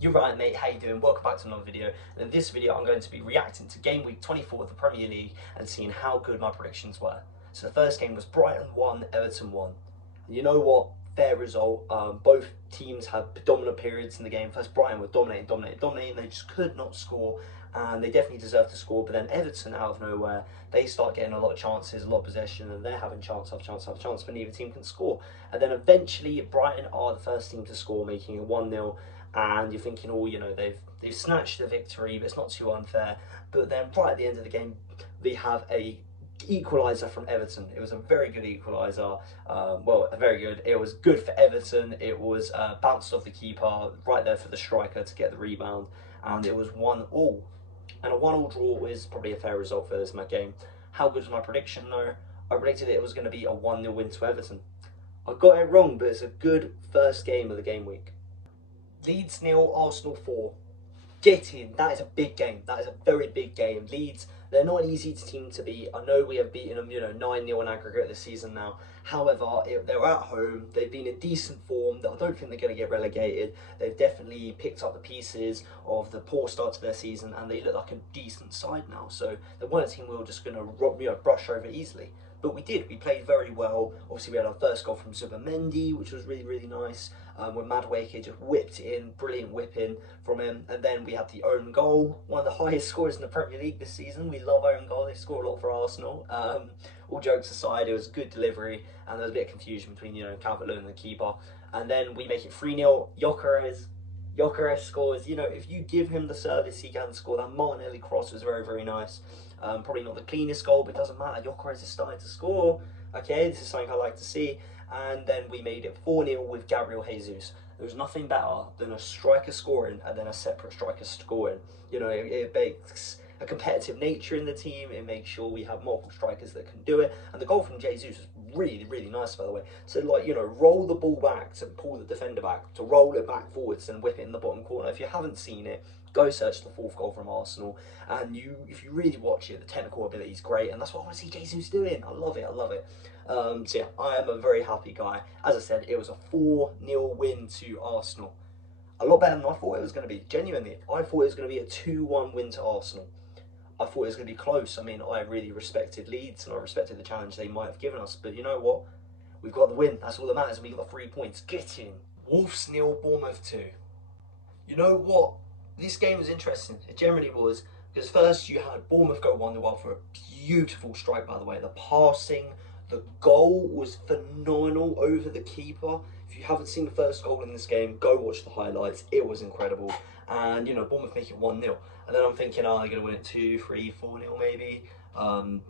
You're right, mate, how you doing? Welcome back to another video. And in this video I'm going to be reacting to game week 24 of the Premier League and seeing how good my predictions were. So the first game was Brighton 1, Everton 1. And you know what? Fair result. Both teams had dominant periods in the game. First Brighton were dominating. They just could not score, and they definitely deserved to score. But then Everton, out of nowhere, they start getting a lot of chances, a lot of possession, and they're having chance after chance after chance, but neither team can score. And then eventually Brighton are the first team to score, making it 1-0. And you're thinking, oh, you know, they've snatched the victory, but it's not too unfair. But then right at the end of the game, they have a equaliser from Everton. It was a very good equaliser. Very good. It was good for Everton. It was bounced off the keeper, right there for the striker to get the rebound, and it was 1-1. And a 1-1 draw is probably a fair result for this game. How good was my prediction though? I predicted it was going to be a 1-0 win to Everton. I got it wrong, but it's a good first game of the game week. Leeds 0, Arsenal 4. Get in. That is a big game. That is a very big game. Leeds, they're not an easy team to beat. I know we have beaten them, 9-0 in aggregate this season now. However, they're at home. They've been in decent form. I don't think they're going to get relegated. They've definitely picked up the pieces of the poor start to their season, and they look like a decent side now. So they weren't a team we were just going to brush over easily. But we did. We played very well. Obviously, we had our first goal from Zubimendi, which was really, really nice. When Madueke just whipped it in, brilliant whipping from him. And then we had the own goal, one of the highest scorers in the Premier League this season. We love own goal. They score a lot for Arsenal. All jokes aside, it was a good delivery, and there was a bit of confusion between, Calvert-Lewin and the keeper. And then we make it 3-0. Gyökeres scores. If you give him the service, he can score. That Martinelli cross was very, very nice. Probably not the cleanest goal, but it doesn't matter. Gyökeres is starting to score. Okay, this is something I like to see. And then we made it 4-0 with Gabriel Jesus. There was nothing better than a striker scoring and then a separate striker scoring. It makes a competitive nature in the team. It makes sure we have multiple strikers that can do it. And the goal from Jesus was really, really nice, by the way. So, roll the ball back to pull the defender back, to roll it back forwards and whip it in the bottom corner. If you haven't seen it, go search the fourth goal from Arsenal. And if you really watch it, the technical ability is great. And that's what I want to see Jesus doing. I love it. So yeah, I am a very happy guy. As I said, it was a 4-0 win to Arsenal. A lot better than I thought it was going to be. Genuinely, I thought it was going to be a 2-1 win to Arsenal. I thought it was going to be close. I mean, I really respected Leeds and I respected the challenge they might have given us. But you know what? We've got the win. That's all that matters. We got the 3 points. Get in. Wolves 0, Bournemouth 2. You know what? This game was interesting. It generally was. Because first you had Bournemouth go 1-0 for a beautiful strike, by the way. The passing, the goal was phenomenal over the keeper. If you haven't seen the first goal in this game, go watch the highlights. It was incredible. And, Bournemouth make it 1-0. And then I'm thinking, they're going to win it 2, 3, 4-0 maybe. And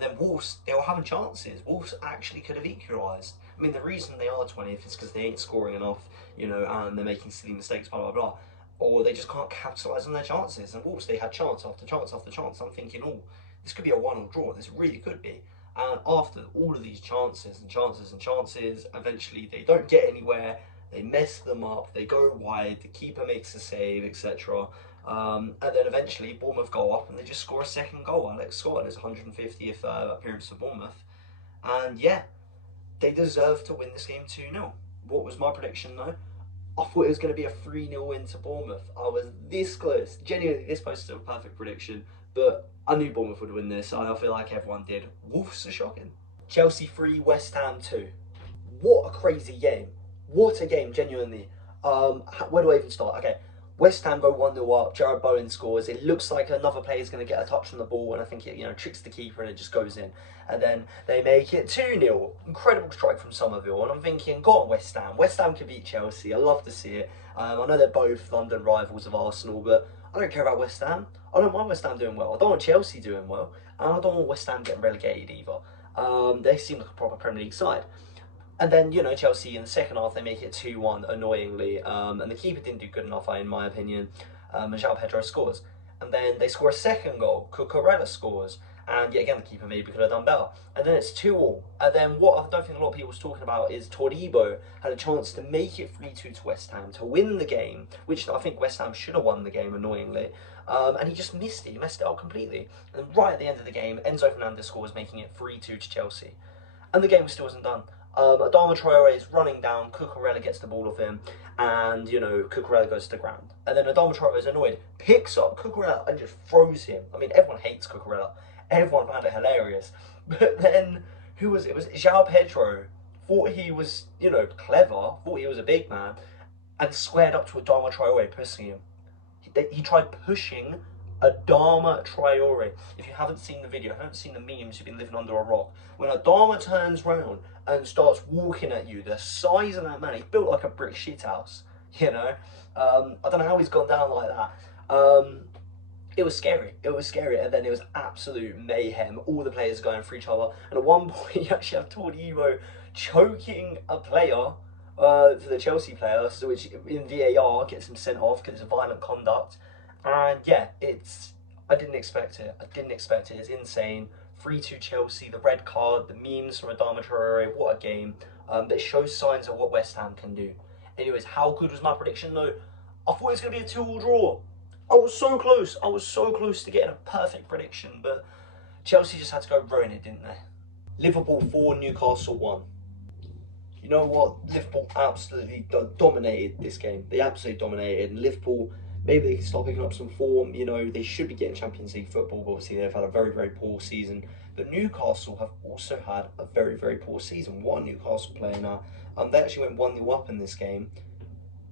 then Wolves, they were having chances. Wolves actually could have equalised. I mean, the reason they are 20th is because they ain't scoring enough, and they're making silly mistakes, blah, blah, blah. Or they just can't capitalise on their chances. And Wolves, they had chance after chance after chance. I'm thinking, oh, this could be a 1-1 draw. This really could be. And after all of these chances and chances and chances, eventually they don't get anywhere. They mess them up. They go wide. The keeper makes a save, etc. And then eventually Bournemouth go up and they just score a second goal. Alex Scott, his 150th appearance for Bournemouth. And yeah, they deserve to win this game 2-0. What was my prediction though? I thought it was going to be a 3-0 win to Bournemouth. I was this close. Genuinely, this was a perfect prediction. But I knew Bournemouth would win this. I feel like everyone did. Wolves are shocking. Chelsea 3, West Ham 2. What a crazy game. What a game, genuinely. Where do I even start? Okay. West Ham go 1-0 up. Jared Bowen scores. It looks like another player is going to get a touch on the ball, and I think it tricks the keeper and it just goes in. And then they make it 2-0. Incredible strike from Somerville, and I'm thinking, go on West Ham. West Ham could beat Chelsea. I love to see it. I know they're both London rivals of Arsenal, but I don't care about West Ham. I don't mind West Ham doing well. I don't want Chelsea doing well, and I don't want West Ham getting relegated either. They seem like a proper Premier League side. And then, Chelsea in the second half, they make it 2-1, annoyingly. And the keeper didn't do good enough, in my opinion. And João Pedro scores. And then they score a second goal. Cucurella scores. And yet again, the keeper maybe could have done better. And then it's 2-2. And then what I don't think a lot of people was talking about is Todibo had a chance to make it 3-2 to West Ham, to win the game, which I think West Ham should have won the game, annoyingly. And he just missed it. He messed it up completely. And right at the end of the game, Enzo Fernandez scores, making it 3-2 to Chelsea. And the game still wasn't done. Adama Traore is running down, Cucurella gets the ball off him, and, you know, Cucurella goes to the ground. And then Adama Traore is annoyed, picks up Cucurella and just throws him. I mean, everyone hates Cucurella. Everyone found it hilarious. But then, who was it? It was João Pedro. Thought he was, you know, clever, thought he was a big man, and squared up to Adama Traore, pushing him. He tried pushing Adama Traore. If you haven't seen the video, haven't seen the memes, you've been living under a rock. When Adama turns round and starts walking at you, the size of that man, he's built like a brick shithouse, you know? I don't know how he's gone down like that. It was scary. It was scary, and then it was absolute mayhem. All the players going for each other, and at one point you actually have Todibo choking a player, for the Chelsea player, so which in VAR gets him sent off because it's violent conduct. And yeah, I didn't expect it. I didn't expect it. It's insane. 3-2 Chelsea, the red card, the memes from Adama Traore, what a game. But it shows signs of what West Ham can do. Anyways, how good was my prediction though? I thought it was going to be a 2-2 draw. I was so close. I was so close to getting a perfect prediction, but Chelsea just had to go ruin it, didn't they? Liverpool 4, Newcastle 1. You know what? Liverpool absolutely dominated this game. They absolutely dominated. And Liverpool, maybe they can start picking up some form. You know, they should be getting Champions League football, but obviously they've had a very, very poor season. But Newcastle have also had a very, very poor season. What a Newcastle player now. They actually went 1-0 up in this game.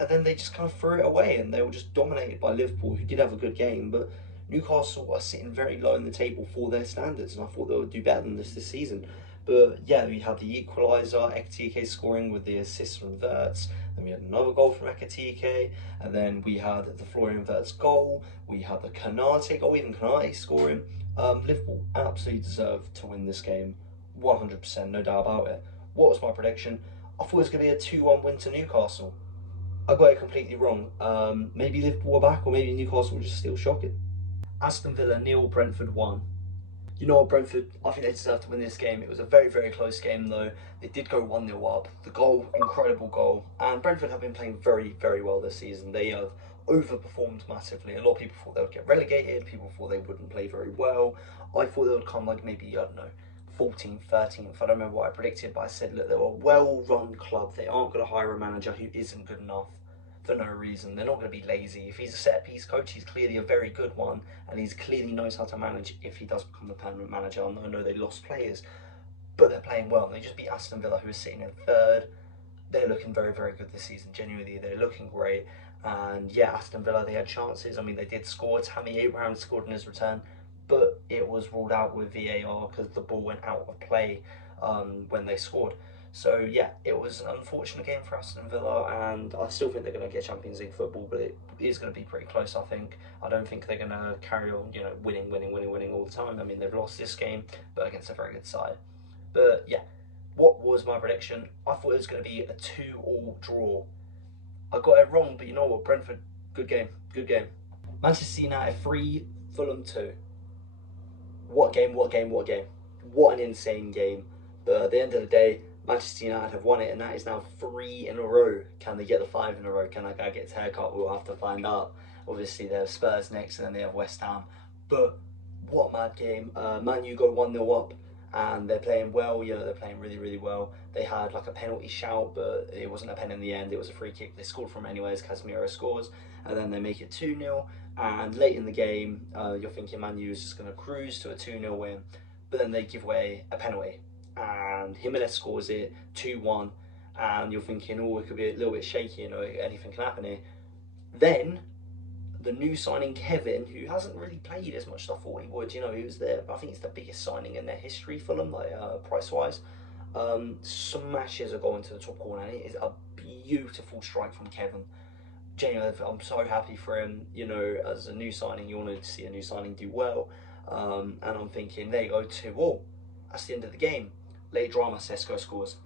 And then they just kind of threw it away, and they were just dominated by Liverpool, who did have a good game. But Newcastle are sitting very low in the table for their standards, and I thought they would do better than this season. But yeah, we had the equaliser, Ekitike scoring with the assist from Wirtz. Then we had another goal from Ekitike. And then we had the Florian Wirtz goal. We had the Konate goal, even Konate scoring. Liverpool absolutely deserved to win this game. 100%, no doubt about it. What was my prediction? I thought it was going to be a 2-1 win to Newcastle. I got it completely wrong. Maybe Liverpool were back, or maybe Newcastle were just still shocking. Aston Villa 0, Brentford 1. You know what, Brentford, I think they deserve to win this game. It was a very, very close game though. They did go 1-0 up. The goal, incredible goal. And Brentford have been playing very, very well this season. They have overperformed massively. A lot of people thought they would get relegated. People thought they wouldn't play very well. I thought they would come like maybe, I don't know, 14th, 13th. I don't remember what I predicted, but I said, look, they're a well-run club. They aren't going to hire a manager who isn't good enough for no reason. They're not going to be lazy. If he's a set-piece coach, he's clearly a very good one, and he's clearly knows how to manage if he does become a permanent manager. I know they lost players, but they're playing well. They just beat Aston Villa, who is sitting in third. They're looking very, very good this season. Genuinely, they're looking great. And yeah, Aston Villa, they had chances. I mean, they did score. Tammy Abraham scored in his return, but it was ruled out with VAR because the ball went out of play when they scored. So yeah, it was an unfortunate game for Aston Villa, and I still think they're going to get Champions League football, but it is going to be pretty close, I think. I don't think they're going to carry on, you know, winning all the time. I mean, they've lost this game, but against a very good side. But yeah, what was my prediction? I thought it was going to be a 2-2 draw. I got it wrong, but you know what, Brentford, good game, good game. Manchester United 3, Fulham 2. What game, what game, what game. What an insane game. But at the end of the day, Manchester United have won it, and that is now 3 in a row. Can they get the 5 in a row? Can that guy get his haircut? We'll have to find out. Obviously, they have Spurs next, and then they have West Ham. But what a mad game. Man U go 1-0 up, and they're playing well. You know, they're playing really, really well. They had like a penalty shout, but it wasn't a pen in the end. It was a free kick. They scored from anywhere as Casemiro scores, and then they make it 2-0. And late in the game, you're thinking Man U is just going to cruise to a 2-0 win, but then they give away a penalty. And Jimenez scores it 2-1, and you're thinking, oh, it could be a little bit shaky, you know, anything can happen here. Then the new signing Kevin, who hasn't really played as much as I thought he would, you know, he was there, I think it's the biggest signing in their history for them, like price-wise. Smashes a goal into the top corner, and it is a beautiful strike from Kevin. Genuinely, I'm so happy for him. You know, as a new signing, you want to see a new signing do well. And I'm thinking, there you go, 2-2. That's the end of the game. Late drama, Sesko scores.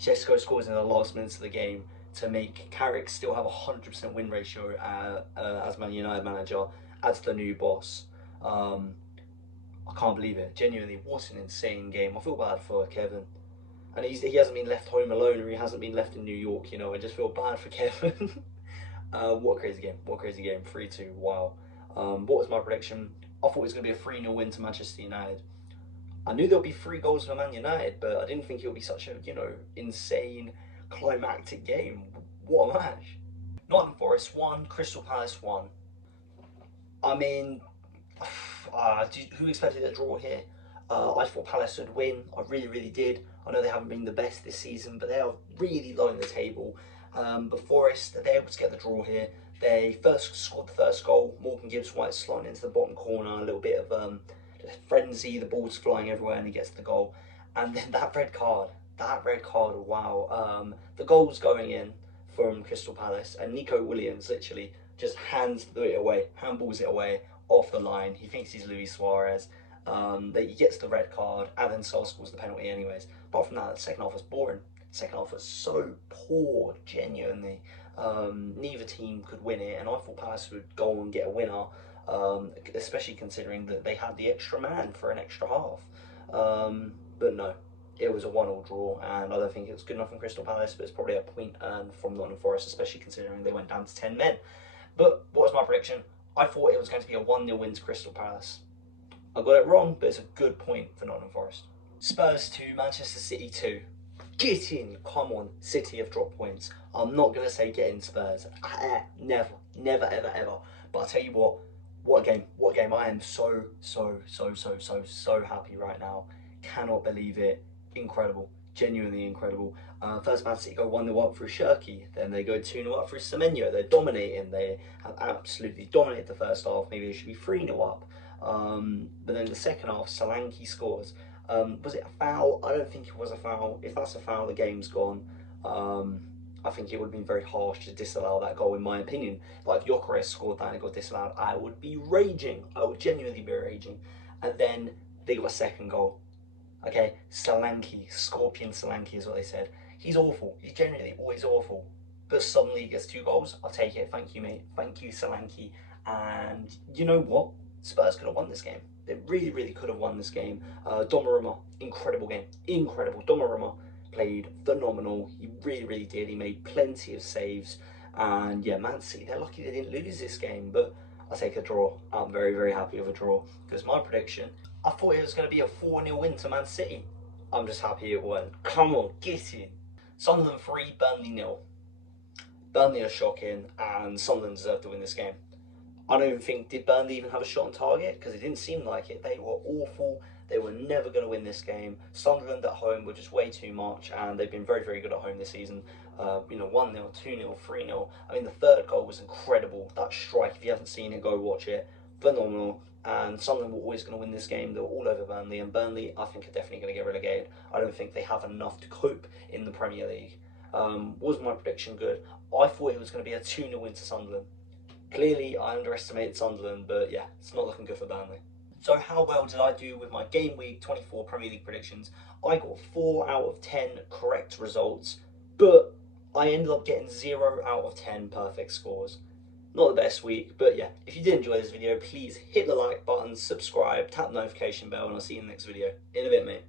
Sesko scores in the last minutes of the game to make Carrick still have a 100% win ratio as Man United manager, as the new boss. I can't believe it. Genuinely, what an insane game. I feel bad for Kevin. And he hasn't been left home alone, or he hasn't been left in New York, you know. I just feel bad for Kevin. What a crazy game. What a crazy game. 3-2, wow. What was my prediction? I thought it was going to be a 3-0 win to Manchester United. I knew there'll be 3 goals for Man United, but I didn't think it would be such a, insane climactic game. What a match. Nottingham Forest 1, Crystal Palace 1. I mean, who expected a draw here? I thought Palace would win. I really, really did. I know they haven't been the best this season, but they are really low in the table. But Forest, they're able to get the draw here. They first scored the first goal. Morgan Gibbs-White slotting into the bottom corner. A little bit of frenzy. The ball's flying everywhere and he gets the goal. And then that red card, wow. The goal's going in from Crystal Palace, and Nico Williams literally just handballs it away off the line. He thinks he's Luis Suarez. He gets the red card, and then Sol scores the penalty anyways. Apart from that, the second half was boring. The second half was so poor, genuinely. Neither team could win it, and I thought Palace would go and get a winner, especially considering that they had the extra man for an extra half. But no, it was a 1-1 draw, and I don't think it was good enough from Crystal Palace, but it's probably a point earned from Nottingham Forest, especially considering they went down to 10 men. But what was my prediction? I thought it was going to be a 1-0 win to Crystal Palace. I got it wrong, but it's a good point for Nottingham Forest. Spurs 2, Manchester City 2. Get in, come on, City have dropped points. I'm not going to say get in, Spurs. Never, ever, ever. But I'll tell you what a game. I am so happy right now. Cannot believe it. Incredible, genuinely incredible. First Man City go 1-0 up through Shirky, then they go 2-0 up through Semenyo. They're dominating, they have absolutely dominated the first half. Maybe they should be 3-0 up. But then the second half, Solanke scores. Was it a foul? I don't think it was a foul. If that's a foul, the game's gone. I think it would have been very harsh to disallow that goal, in my opinion. Like, if Gyökeres scored that and it got disallowed, I would be raging. I would genuinely be raging. And then they got a second goal. Okay, Solanke, Scorpion Solanke is what they said. He's awful. He's genuinely always awful. But suddenly he gets 2 goals. I'll take it. Thank you, mate. Thank you, Solanke. And you know what? Spurs could have won this game. They really, really could have won this game. Donnarumma, incredible game. Incredible. Donnarumma played phenomenal. He really, really did. He made plenty of saves. And yeah, Man City, they're lucky they didn't lose this game. But I'll take a draw. I'm very, very happy with a draw. Because my prediction, I thought it was going to be a 4-0 win to Man City. I'm just happy it won. Come on, get in. Sunderland 3, Burnley 0. Burnley are shocking, and Sunderland deserved to win this game. I don't even think, did Burnley even have a shot on target? Because it didn't seem like it. They were awful. They were never going to win this game. Sunderland at home were just way too much, and they've been very, very good at home this season. 1-0, 2-0, 3-0. I mean, the third goal was incredible. That strike, if you haven't seen it, go watch it. Phenomenal. And Sunderland were always going to win this game. They were all over Burnley, and Burnley, I think, are definitely going to get relegated. I don't think they have enough to cope in the Premier League. Was my prediction good? I thought it was going to be a 2-0 win to Sunderland. Clearly, I underestimated Sunderland, but yeah, it's not looking good for Burnley. So how well did I do with my Game Week 24 Premier League predictions? I got 4 out of 10 correct results, but I ended up getting 0 out of 10 perfect scores. Not the best week, but yeah, if you did enjoy this video, please hit the like button, subscribe, tap the notification bell, and I'll see you in the next video. In a bit, mate.